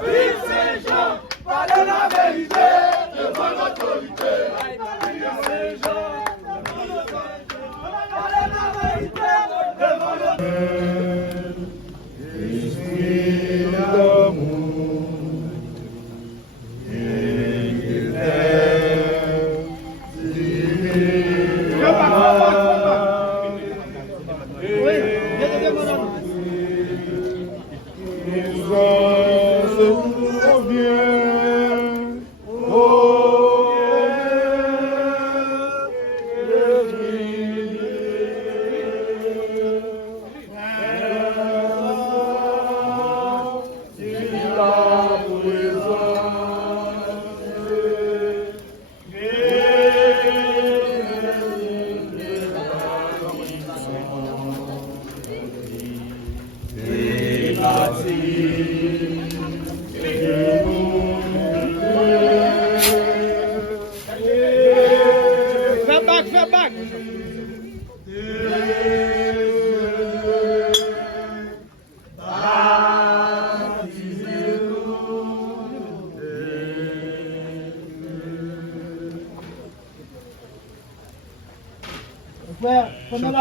Vive Saint-Jean, parlez la vérité devant l'autorité. Vive Saint-Jean, parlez la vérité devant l'autorité. Esprit d'amour,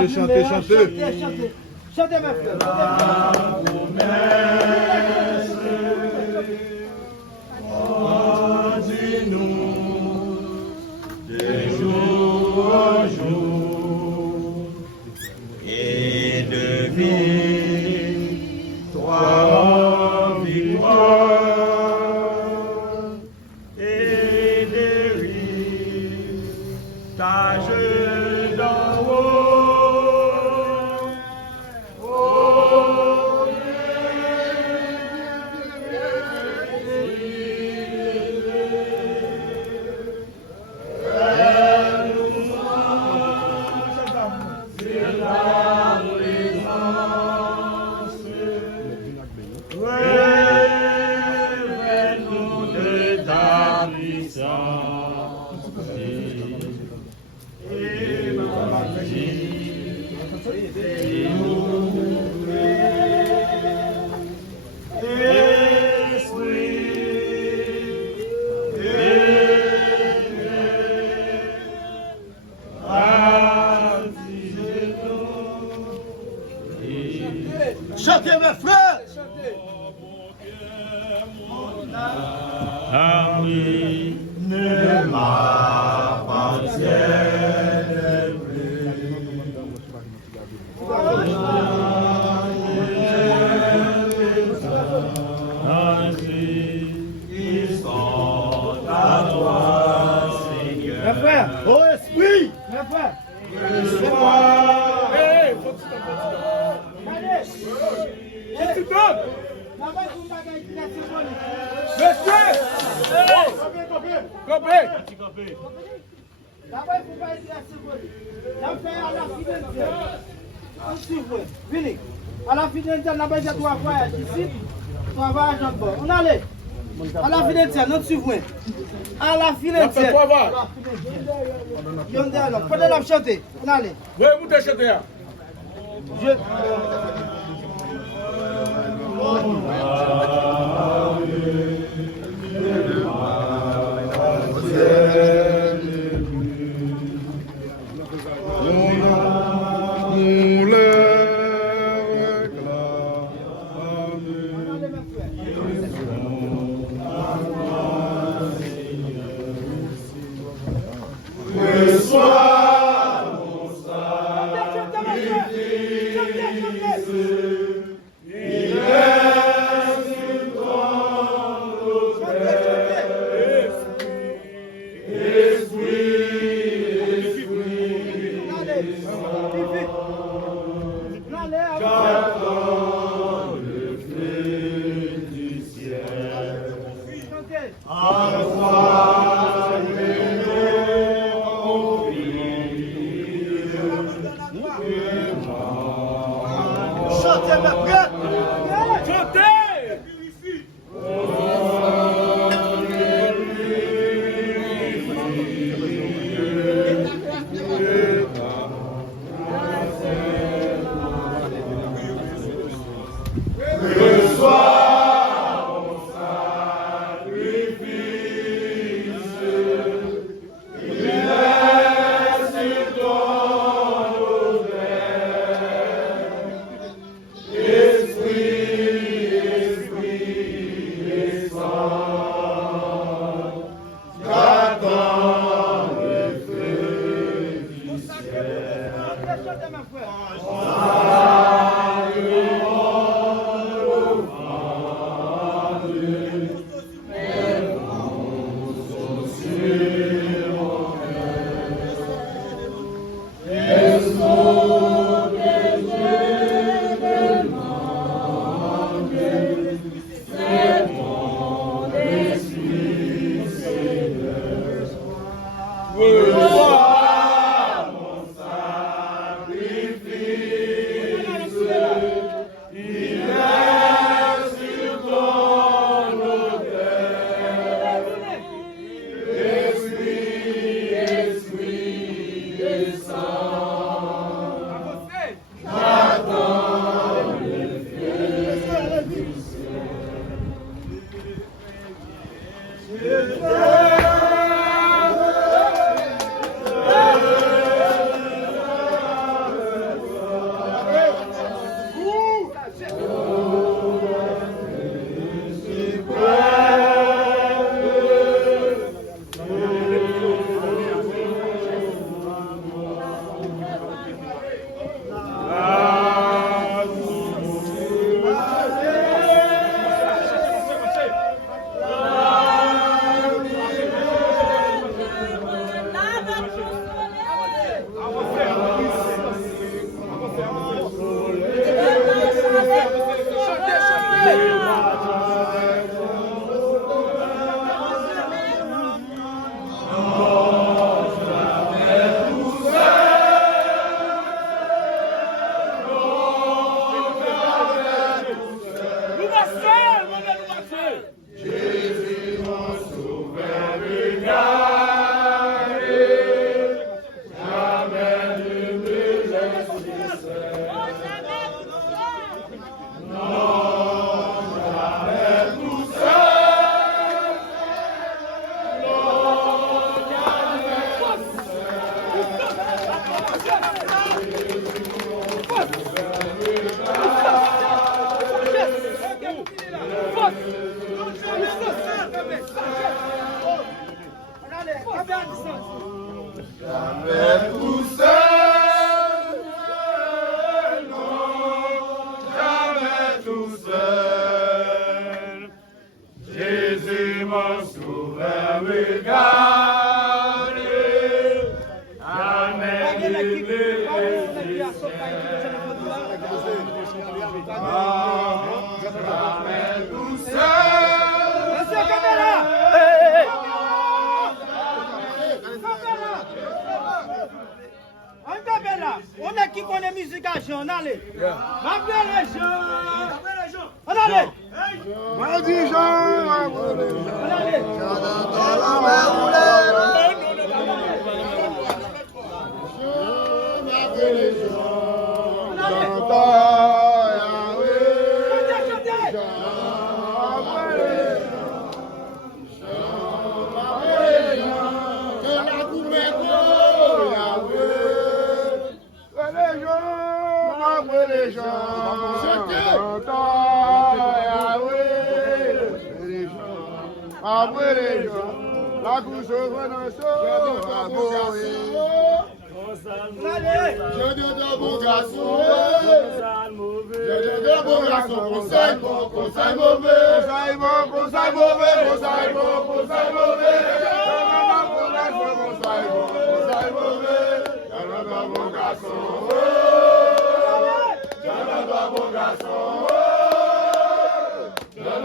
Chantez. Chantez, ma frère. Chantez, mes frères! Amis ne m'appartiennent plus. Ainsi, ils sont à toi, Seigneur. Mes frères! Oh, esprit! Mes frères! D'abord, il ne faut pas essayer à se voler. D'abord, à la fidélité. Venez. À la fidélité, on a besoin de trois voyages ici. Trois voyages en bord. On allait. À la fidélité, notre suivant. À la fidélité. Prenez la chanter. On allait. Oui, vous te chantez. Il est chanter à distance. Jamais tout seul, non, jamais tout seul. Jésus, mon sauveur, me garde. Jamais jamais tout seul. Monsieur Caméra! On a qui connaît musique à Jean, on allait. Rappelez les gens. On allait. Vas-y, Jean. On allait. La couche au renonceau, je de bon garçon, je de bon garçon, conseil bon, conseil mauvais, conseil bon, conseil mauvais, conseil bon, conseil mauvais, conseil bon, conseil mauvais, je de bon garçon, je de bon garçon, je de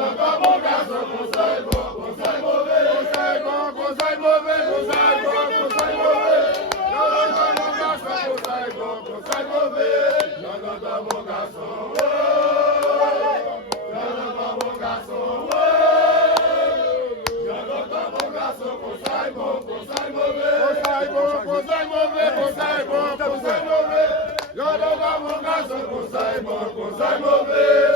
bon garçon, conseil bon, conseil mauvais, conseil bon, conseil mauvais, conseil bon, conseil mauvais. Conseil mauvais, je ne pas mon garçon, je ne pas mon garçon, je ne pas mon garçon, conseil bon, conseil mauvais, conseil bon, conseil mauvais, conseil bon, conseil mauvais, je ne pas mon garçon, conseil bon, conseil mauvais,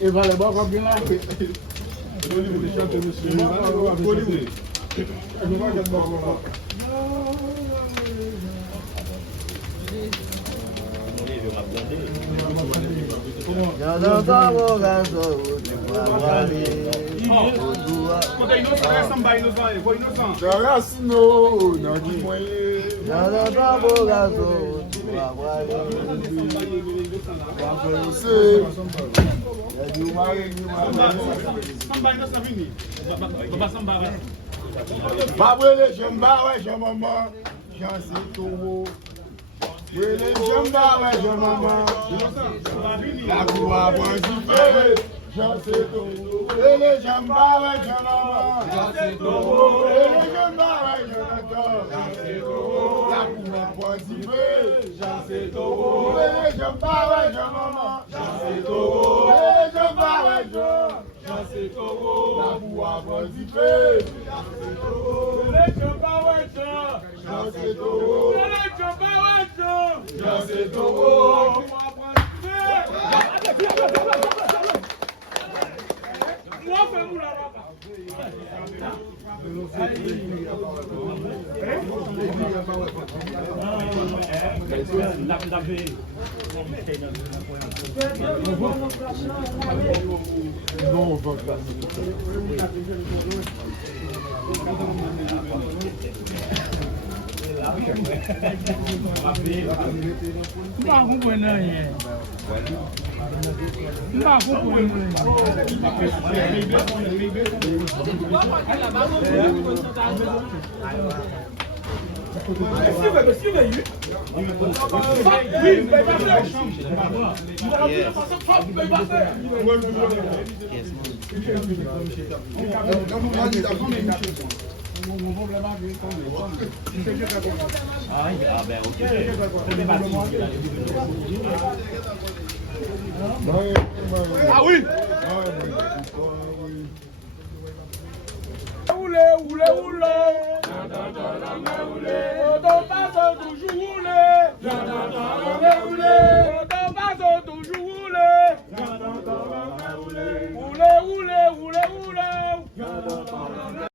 Et va les voir comme là. Babwele jamba ouais jamba j'en sais tout. Wele jamba ouais jamba la coua bonne j'en sais tout. Wele jamba ouais jamba j'en sais tout. Wele jamba ouais j'en sais tout. La coua bonne j'en sais tout. Wele jamba ouais jamba j'en sais tout. Wele jamba ouais j'en sais tout. La coua bonne non, on va pas. Ah oui. Oulé.